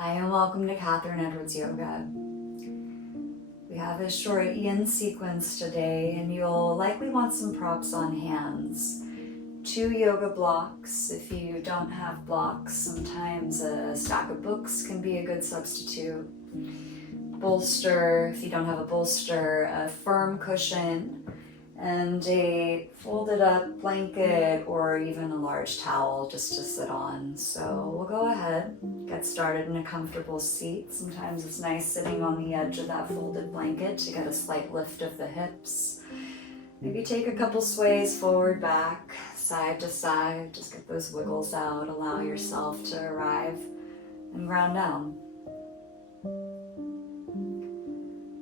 Hi and welcome to Katherine Edwards Yoga. We have a short yin sequence today and you'll likely want some props on hands. 2 yoga blocks. If you don't have blocks, sometimes a stack of books can be a good substitute. Bolster, if you don't have a bolster, a firm cushion, and a folded up blanket or even a large towel just to sit on. So we'll go ahead, get started in a comfortable seat. Sometimes it's nice sitting on the edge of that folded blanket to get a slight lift of the hips. Maybe take a couple sways forward, back, side to side. Just get those wiggles out. Allow yourself to arrive and ground down.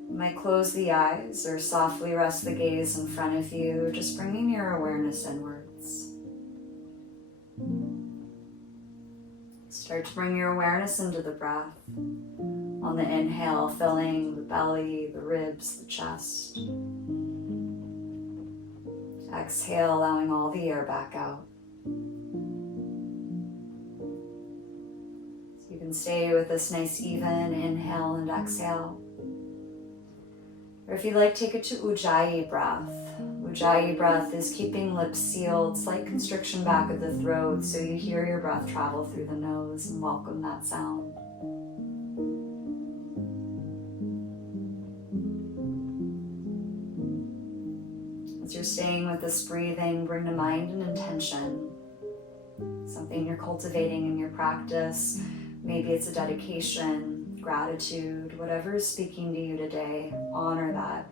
You might close the eyes or softly rest the gaze in front of you, just bringing your awareness inwards. Start to bring your awareness into the breath. On the inhale, filling the belly, the ribs, the chest. Exhale, allowing all the air back out. So you can stay with this nice even inhale and exhale. Or if you'd like, take it to Ujjayi breath. Ujjayi breath is keeping lips sealed, slight constriction back of the throat, so you hear your breath travel through the nose and welcome that sound. As you're staying with this breathing, bring to mind an intention, something you're cultivating in your practice. Maybe it's a dedication, gratitude, whatever is speaking to you today, honor that.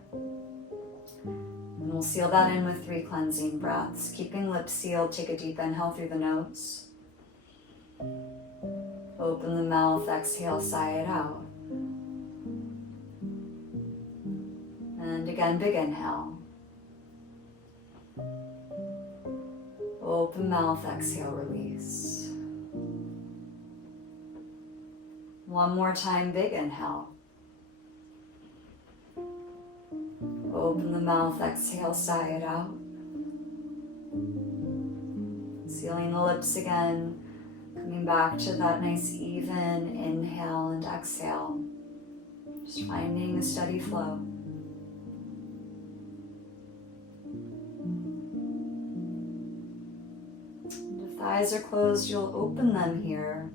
And we'll seal that in with 3 cleansing breaths. Keeping lips sealed, take a deep inhale through the nose. Open the mouth, exhale, sigh it out. And again, big inhale. Open mouth, exhale, release. One more time, big inhale. Open the mouth, exhale, sigh it out. Sealing the lips again, coming back to that nice even inhale and exhale. Just finding a steady flow. And if the eyes are closed, you'll open them here.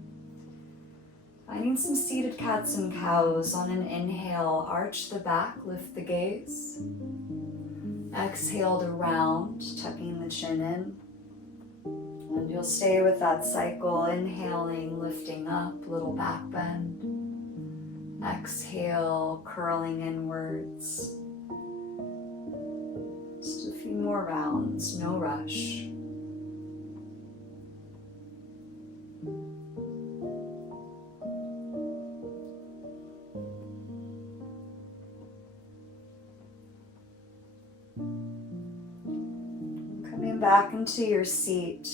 Finding some seated cats and cows. On an inhale, arch the back, lift the gaze. Exhale to round, tucking the chin in. And you'll stay with that cycle, inhaling, lifting up, little back bend. Exhale, curling inwards. Just a few more rounds, no rush. Back into your seat.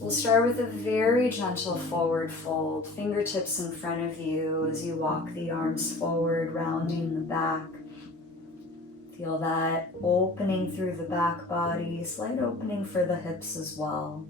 We'll start with a very gentle forward fold, fingertips in front of you as you walk the arms forward, rounding the back. Feel that opening through the back body, slight opening for the hips as well.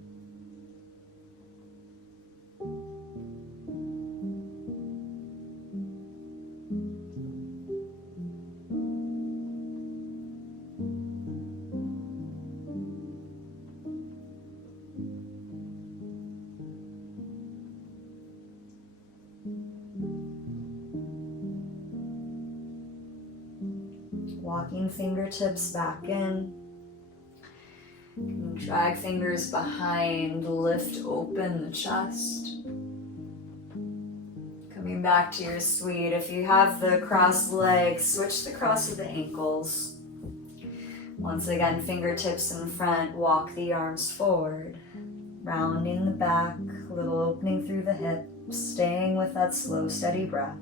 Walking fingertips back in. Drag fingers behind, lift open the chest. Coming back to your sweet. If you have the crossed legs, switch the cross of the ankles. Once again, fingertips in front, walk the arms forward. Rounding the back, a little opening through the hips, staying with that slow, steady breath.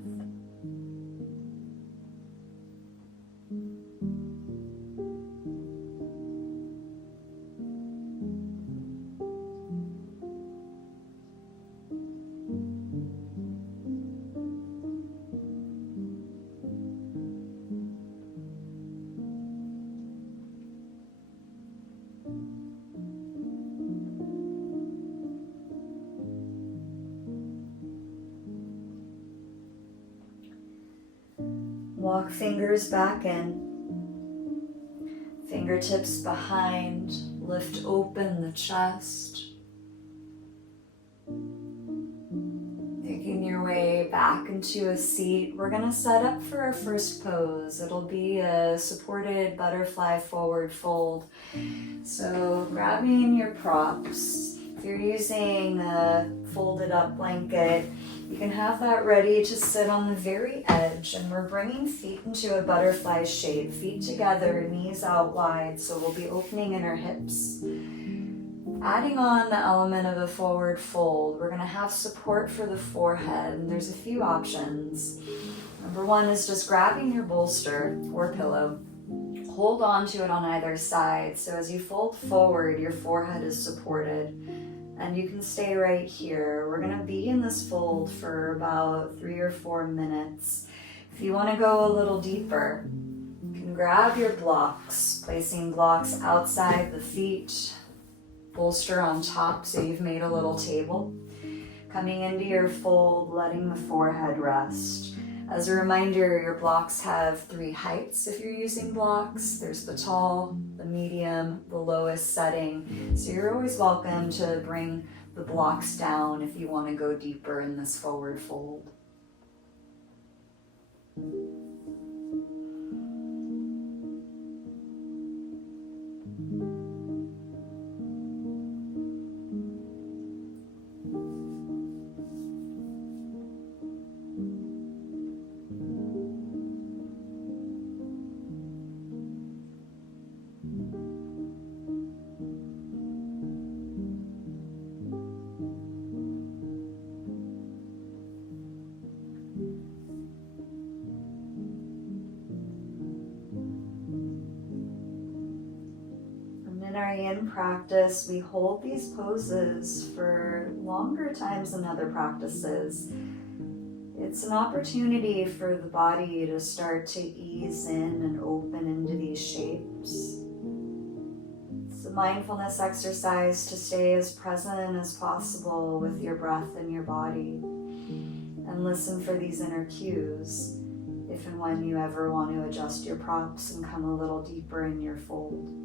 Walk fingers back in. Fingertips behind. Lift open the chest. Making your way back into a seat. We're going to set up for our first pose. It'll be a supported butterfly forward fold. So grabbing your props. If you're using a folded up blanket, you can have that ready to sit on the very edge, and we're bringing feet into a butterfly shape, feet together, knees out wide, so we'll be opening in our hips. Adding on the element of a forward fold, we're going to have support for the forehead, and there's a few options. Number one is just grabbing your bolster or pillow. Hold on to it on either side, so as you fold forward, your forehead is supported. And you can stay right here. We're going to be in this fold for about 3 or 4 minutes. If you want to go a little deeper, you can grab your blocks, placing blocks outside the feet, bolster on top so you've made a little table. Coming into your fold, letting the forehead rest. As a reminder, your blocks have 3 heights if you're using blocks. There's the tall, the medium, the lowest setting. So you're always welcome to bring the blocks down if you want to go deeper in this forward fold. In our yin practice, we hold these poses for longer times than other practices. It's an opportunity for the body to start to ease in and open into these shapes. It's a mindfulness exercise to stay as present as possible with your breath and your body, and listen for these inner cues if and when you ever want to adjust your props and come a little deeper in your fold.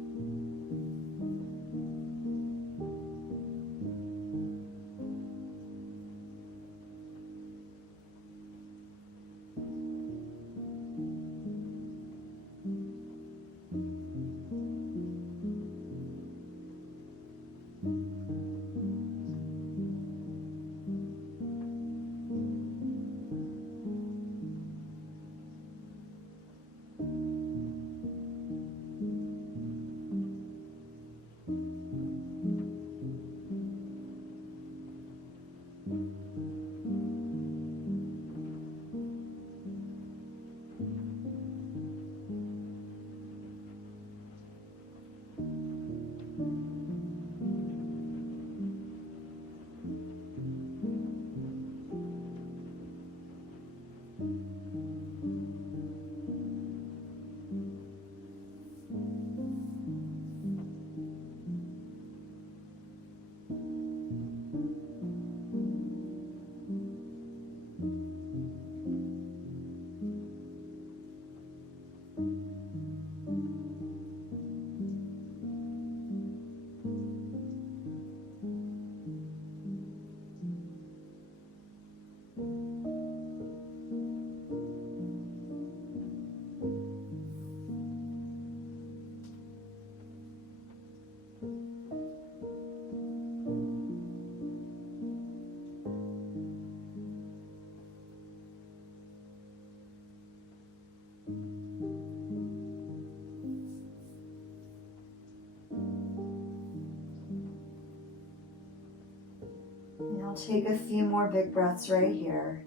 I'll take a few more big breaths right here.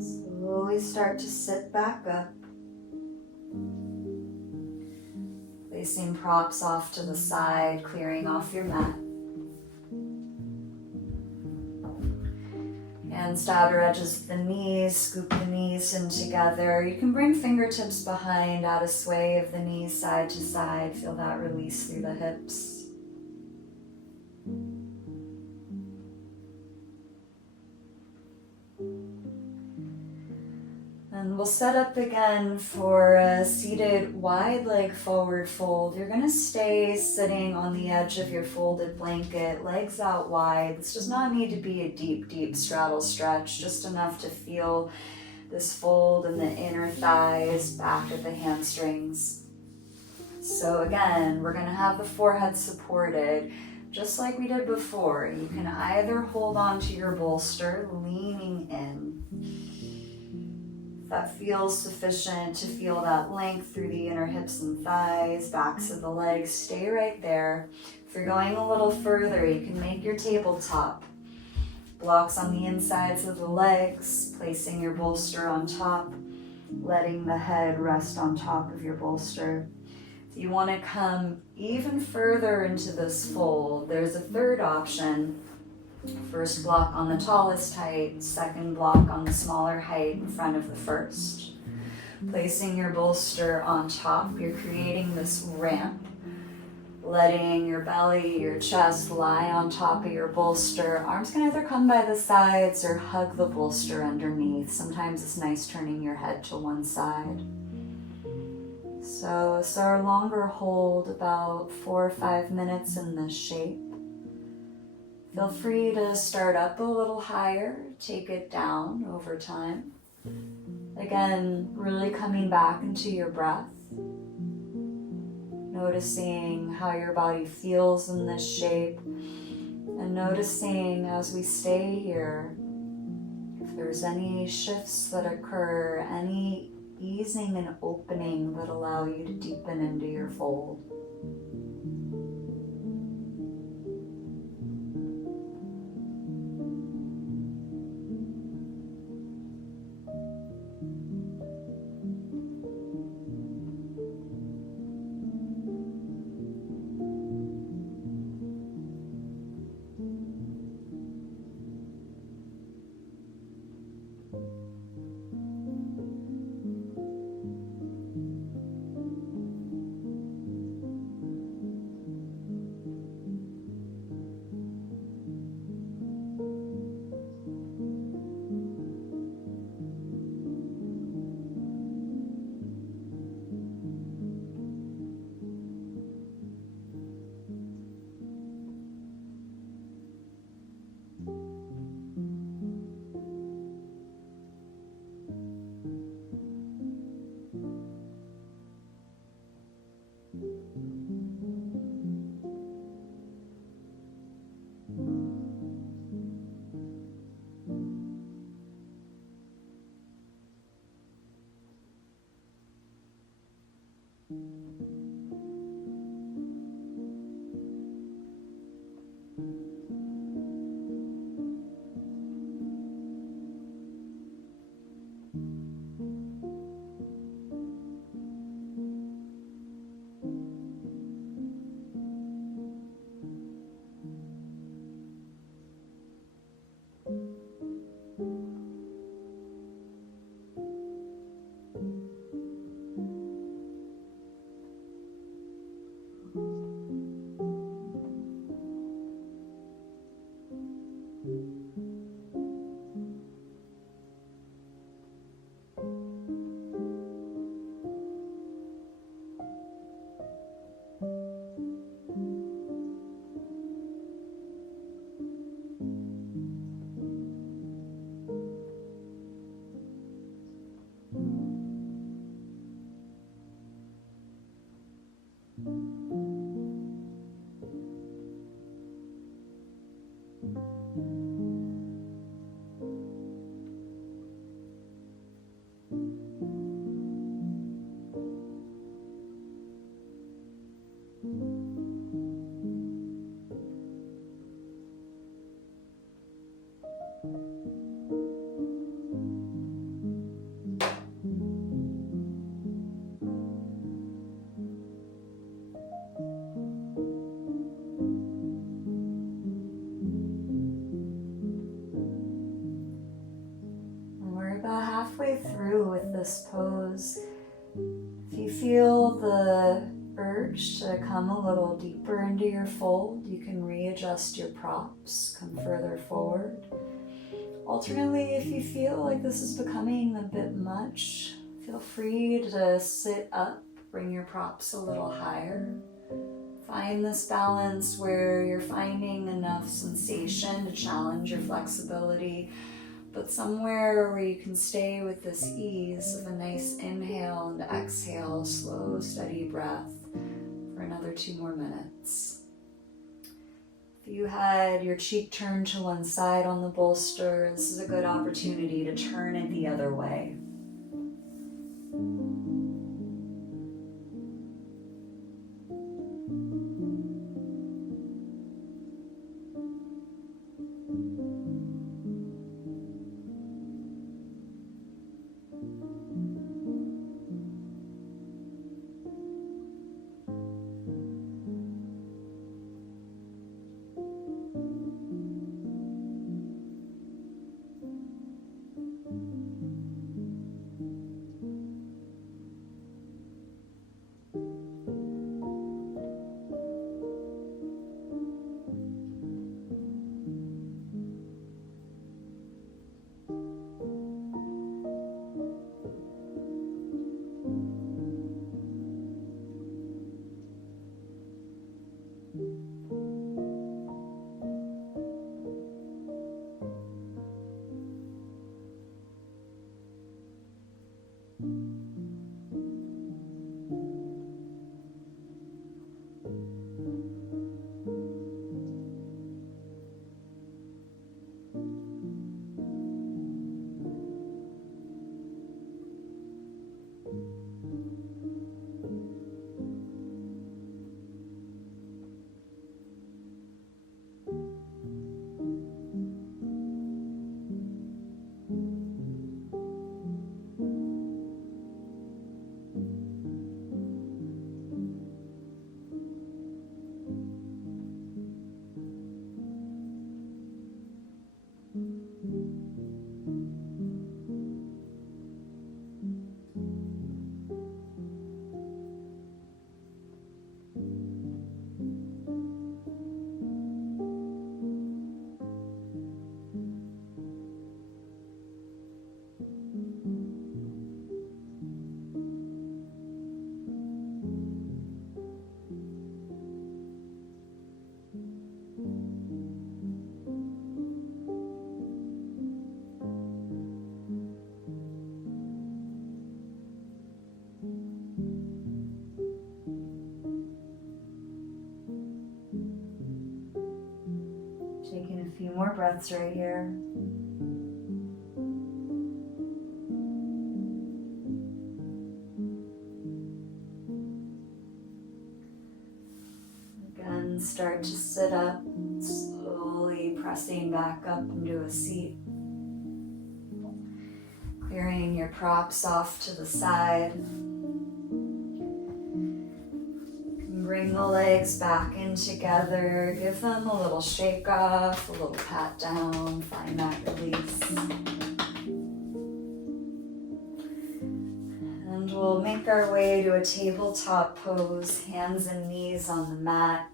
Slowly start to sit back up. Placing props off to the side, clearing off your mat. Hands to outer edges of the knees, scoop the knees in together. You can bring fingertips behind, add a sway of the knees side to side. Feel that release through the hips. we'll set up again for a seated wide leg forward fold. You're going to stay sitting on the edge of your folded blanket, legs out wide. This does not need to be a deep, deep straddle stretch, just enough to feel this fold in the inner thighs, back of the hamstrings. So again, we're going to have the forehead supported, just like we did before. You can either hold on to your bolster, leaning in. If that feels sufficient to feel that length through the inner hips and thighs, backs of the legs, stay right there. If you're going a little further, you can make your tabletop. Blocks on the insides of the legs, placing your bolster on top, letting the head rest on top of your bolster. If you want to come even further into this fold, there's a third option. First block on the tallest height, second block on the smaller height in front of the first. Placing your bolster on top, you're creating this ramp, letting your belly, your chest lie on top of your bolster. Arms can either come by the sides or hug the bolster underneath. Sometimes it's nice turning your head to one side. So it's our longer hold, about 4 or 5 minutes in this shape. Feel free to start up a little higher, take it down over time. Again, really coming back into your breath. Noticing how your body feels in this shape. And noticing as we stay here, if there's any shifts that occur, any easing and opening that allow you to deepen into your fold. Through with this pose. If you feel the urge to come a little deeper into your fold, you can readjust your props, come further forward. Alternately, if you feel like this is becoming a bit much, feel free to sit up, bring your props a little higher. Find this balance where you're finding enough sensation to challenge your flexibility, but somewhere where you can stay with this ease of a nice inhale and exhale, slow, steady breath for another 2 more minutes. If you had your cheek turned to one side on the bolster, this is a good opportunity to turn it the other way. Taking a few more breaths right here. Again, start to sit up, slowly pressing back up into a seat. Clearing your props off to the side. Bring the legs back in together, give them a little shake off, a little pat down, find that release. And we'll make our way to a tabletop pose, hands and knees on the mat.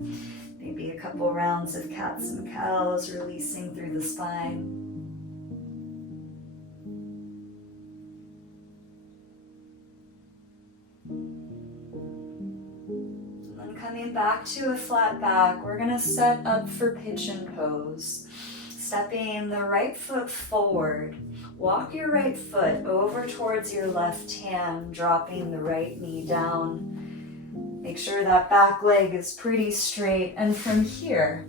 Maybe a couple rounds of cats and cows, releasing through the spine. Coming back to a flat back, we're going to set up for pigeon pose. Stepping the right foot forward. Walk your right foot over towards your left hand, dropping the right knee down. Make sure that back leg is pretty straight. And from here,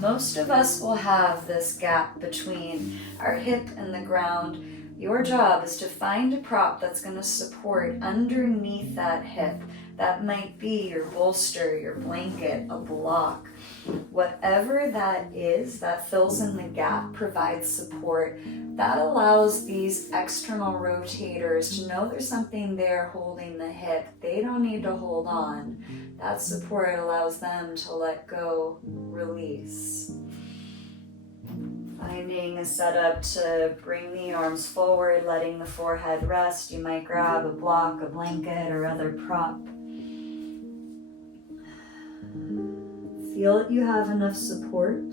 most of us will have this gap between our hip and the ground. Your job is to find a prop that's going to support underneath that hip. That might be your bolster, your blanket, a block. Whatever that is that fills in the gap, provides support, that allows these external rotators to know there's something there holding the hip. They don't need to hold on. That support allows them to let go, release. Finding a setup to bring the arms forward, letting the forehead rest. You might grab a block, a blanket, or other prop. feel that you have enough support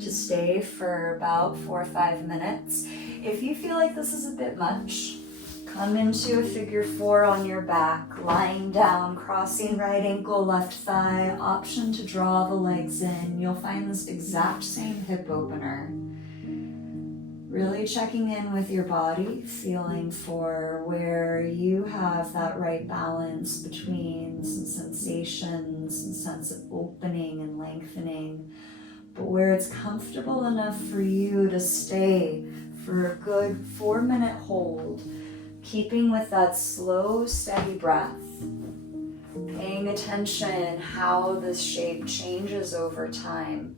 to stay for about 4 or 5 minutes. If you feel like this is a bit much, come into a figure 4 on your back, lying down, crossing right ankle, left thigh, option to draw the legs in. You'll find this exact same hip opener. Really checking in with your body, feeling for where you have that right balance between some sensations and sense of opening and lengthening, but where it's comfortable enough for you to stay for a good 4-minute hold, keeping with that slow, steady breath, paying attention how this shape changes over time.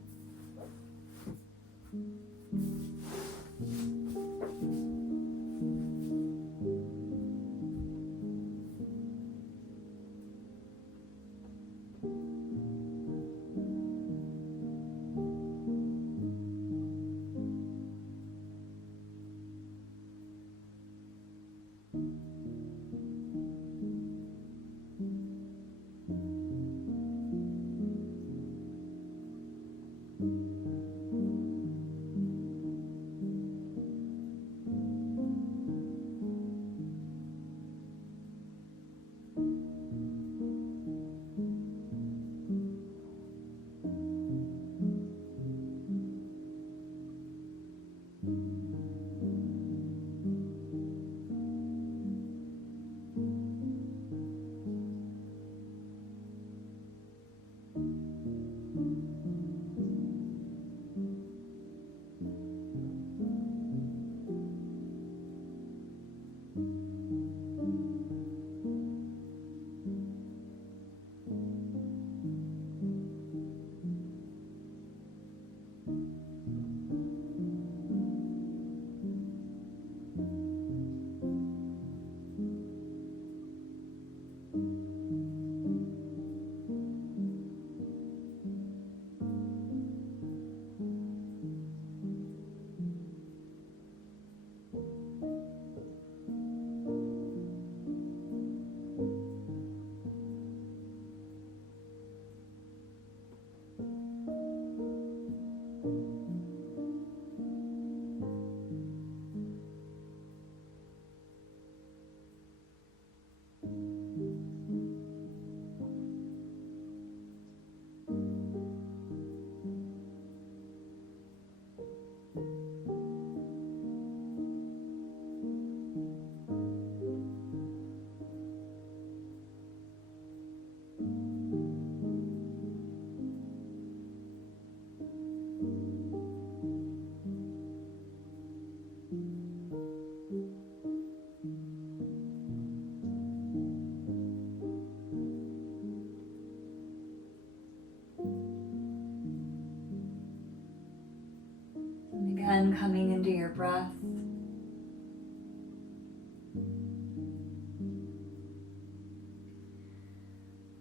Again, coming into your breath.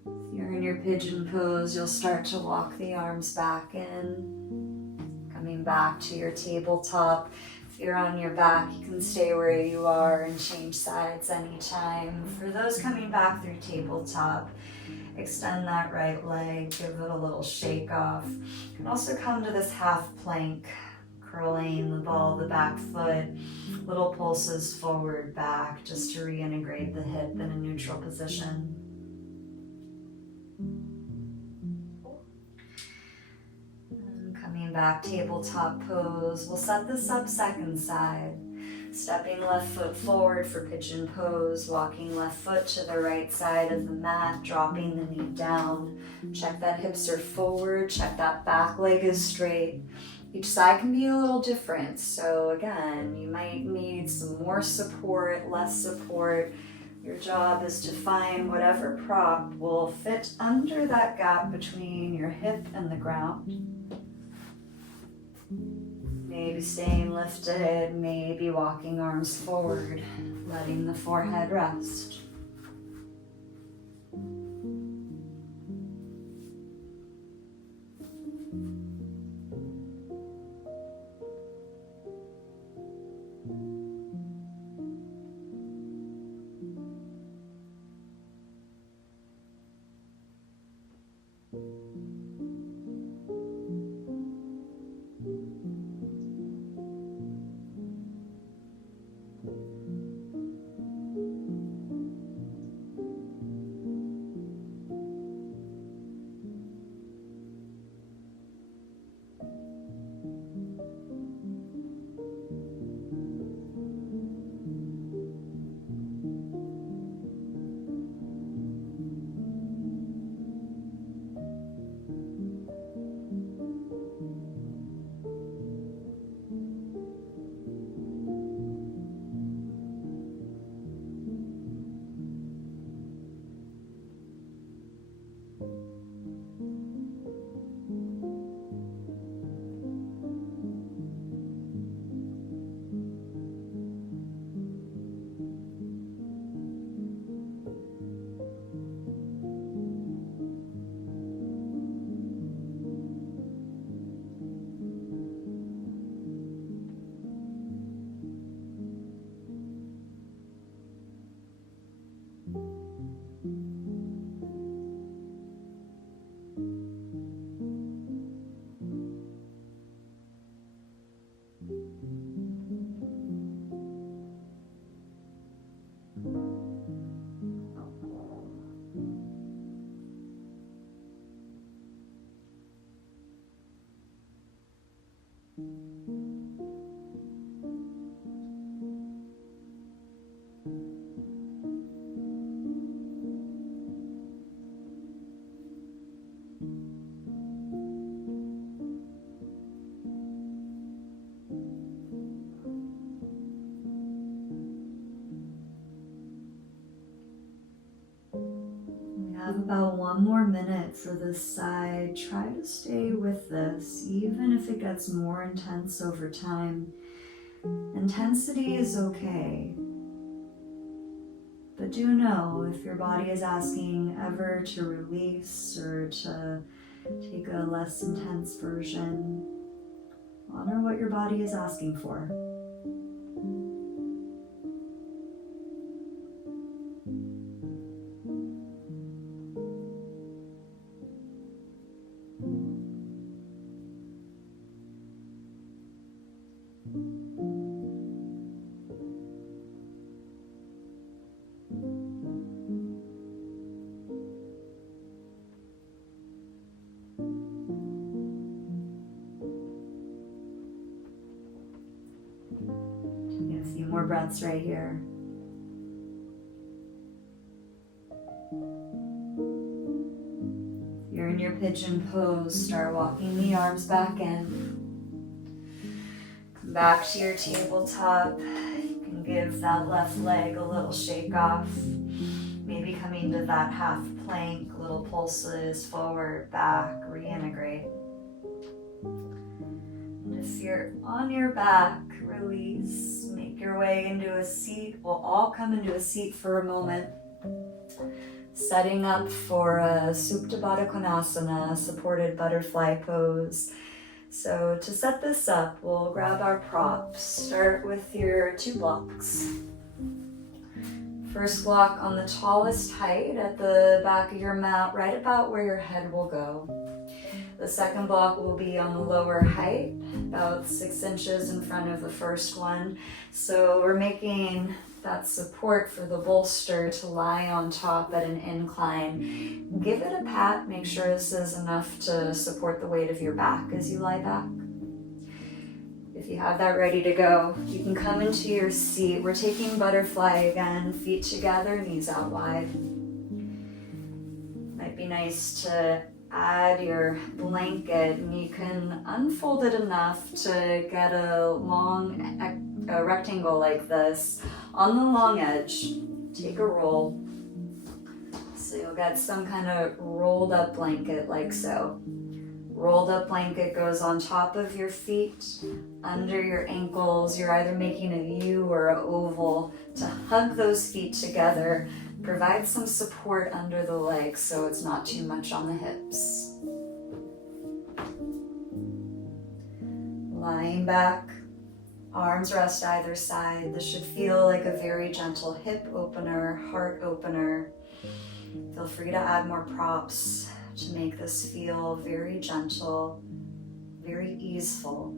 If you're in your pigeon pose, you'll start to walk the arms back in, coming back to your tabletop. If you're on your back, you can stay where you are and change sides anytime. For those coming back through tabletop, extend that right leg, give it a little shake off. You can also come to this half plank, curling the ball of the back foot, little pulses forward, back, just to reintegrate the hip in a neutral position. And coming back, tabletop pose. We'll set this up second side. Stepping left foot forward for pigeon pose, walking left foot to the right side of the mat, dropping the knee down. Check that hips are forward, check that back leg is straight. Each side can be a little different, so again, you might need some more support, less support. Your job is to find whatever prop will fit under that gap between your hip and the ground. Maybe staying lifted, maybe walking arms forward, letting the forehead rest. about 1 more minute for this side. Try to stay with this, even if it gets more intense over time. Intensity is okay. But do know if your body is asking ever to release or to take a less intense version, honor what your body is asking for. Taking a few more breaths right here. If you're in your pigeon pose, start walking the arms back in. Come back to your tabletop. You can give that left leg a little shake off. Maybe coming to that half plank, little pulses forward, back, reintegrate. And if you're on your back, release, make your way into a seat. We'll all come into a seat for a moment. Setting up for a Supta Baddha Konasana, supported butterfly pose. So to set this up, we'll grab our props. Start with your 2 blocks. First block on the tallest height at the back of your mat, right about where your head will go. The second block will be on the lower height, about 6 inches in front of the first one. So we're making that support for the bolster to lie on top at an incline. Give it a pat, make sure this is enough to support the weight of your back as you lie back. If you have that ready to go, you can come into your seat. We're taking butterfly again, feet together, knees out wide. Might be nice to add your blanket, and you can unfold it enough to get a rectangle like this. On the long edge, take a roll. So you'll get some kind of rolled up blanket like so. Rolled up blanket goes on top of your feet, under your ankles. You're either making a U or an oval to hug those feet together. Provide some support under the legs so it's not too much on the hips. Lying back, arms rest either side. This should feel like a very gentle hip opener, heart opener. Feel free to add more props to make this feel very gentle, very easeful.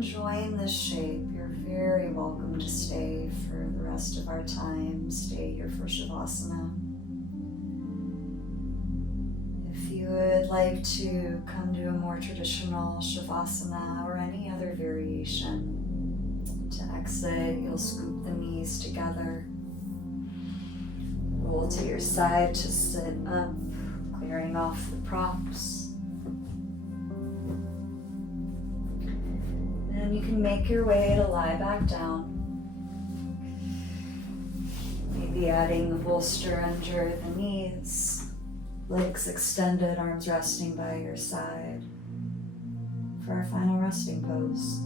enjoying this shape, you're very welcome to stay for the rest of our time. Stay here for Shavasana. If you would like to come to a more traditional Shavasana or any other variation, to exit, you'll scoop the knees together. Roll to your side to sit up, clearing off the props. And you can make your way to lie back down. Maybe adding the bolster under the knees, legs extended, arms resting by your side for our final resting pose.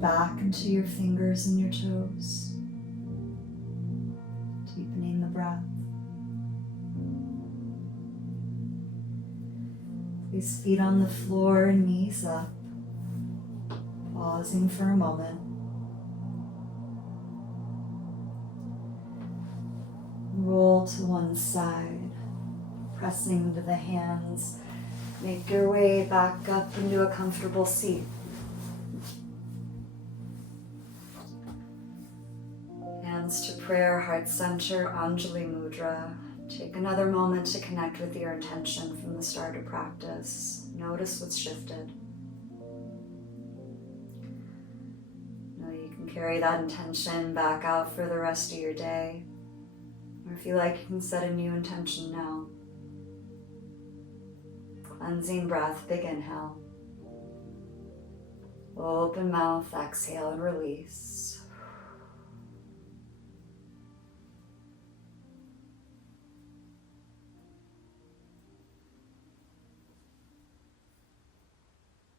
Back into your fingers and your toes, deepening the breath. Place feet on the floor, knees up, pausing for a moment. Roll to one side, pressing to the hands. Make your way back up into a comfortable seat. To prayer, heart center, Anjali Mudra. Take another moment to connect with your intention from the start of practice. Notice what's shifted. Now you can carry that intention back out for the rest of your day. Or if you like, you can set a new intention now. Cleansing breath, big inhale. Open mouth, exhale and release.